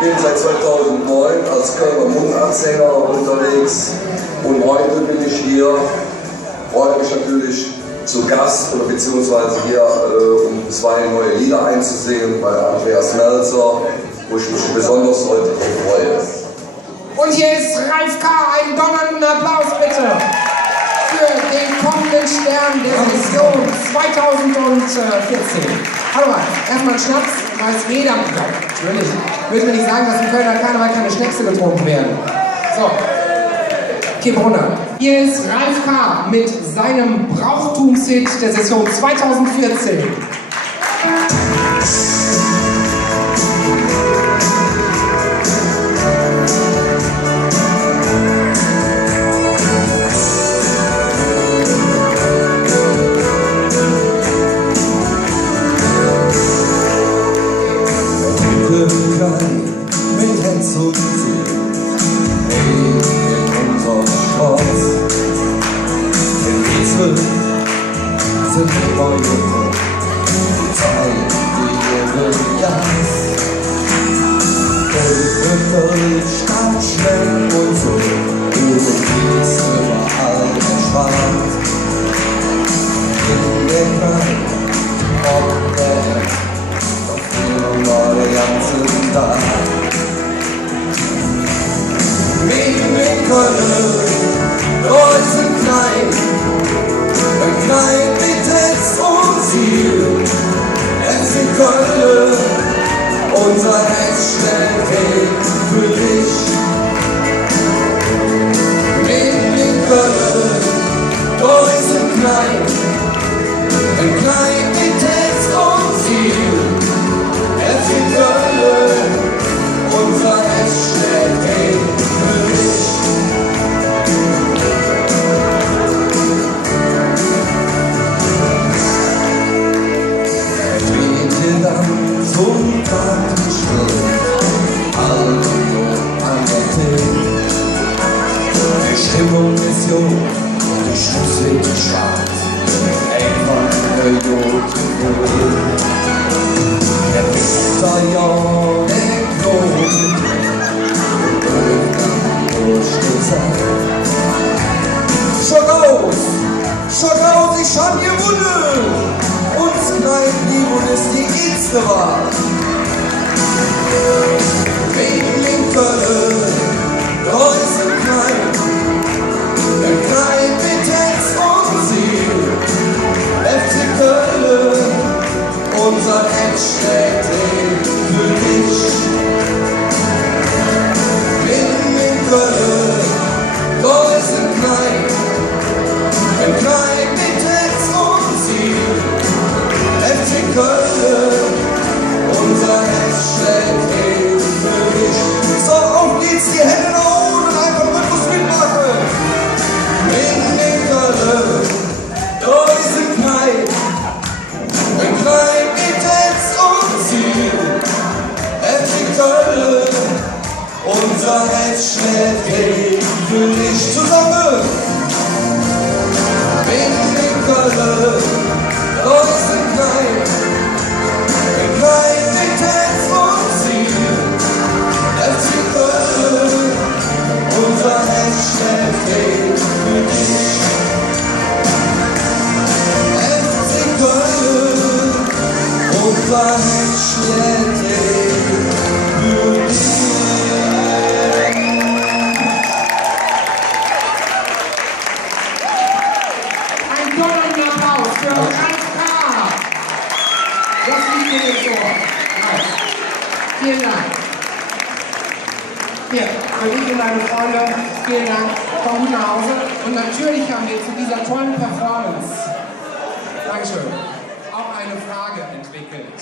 bin seit 2009 als Kölner Mundartsänger unterwegs und heute bin ich hier, freue mich natürlich zu Gast oder beziehungsweise hier um 2 neue Lieder einzusingen bei Andreas Melzer, wo ich mich besonders heute freue. Und hier ist Ralf K. Einen donnernden Applaus bitte für den kommenden Stern der Session 2014. Hallo Ralf, erstmal ein Schnaps, weiß jeder. Ja, natürlich. Würde mir nicht sagen, dass im Kölner Karneval keine Schnäpse getrunken werden. So, Kipp runter. Hier ist Ralf K. mit seinem Brauchtumshit der Session 2014. Mit Herz und Seele, in unserem Schloss. Denn die 12 sind neue Zeit, die Jahres. Und Stadt schnell und so, du gehst überall entspannt. In der Nacht, ob der den ganzen Tag. Wegen in Köln, Deutschen klein, klein mit Text und Ziel. Es in Köln, unser Herz stellt Weg für dich. Wegen in Köln, Deutschen klein mit Text und Ziel. Es in Köln, unser Herz schlägt Weg für dich. Er drehte dann zum Gartenschritt, an der Tee. Die Stimmung ist jung, die Schlüssel schwarz, einfach der Jod. Der Victor Anekdoten Schock aus, ich hab gewonnen! Uns bleibt die Bundesliga die letzte war. Wegen in Köln, Größe klein mit Text und Ziel. FC Köln, unser Herz schlägt für dich. Mitten in Köln, Größe klein mit Text und Ziel. FC Köln, unser Herz schlägt für dich. So, auf geht's, die Hände nach oben und einfach Rhythmus mitmachen. Mitten in Köln, Größe klein mit Text und Ziel. FC Köln, unser Herz schlägt für dich. Zusammen! Mitten in Köln, Größe klein mit Text und Ziel. FC Köln, unser Herz schlägt für dich. FC Köln, unser Herz schlägt für dich. Ein donnernder Applaus für Ralf K. Das liegt mir jetzt vor. Vielen Dank. Hier, für dich und deine Freunde, vielen Dank. Komm gut nach Hause. Und natürlich haben wir zu dieser tollen Performance, Dankeschön, auch eine Frage entwickelt.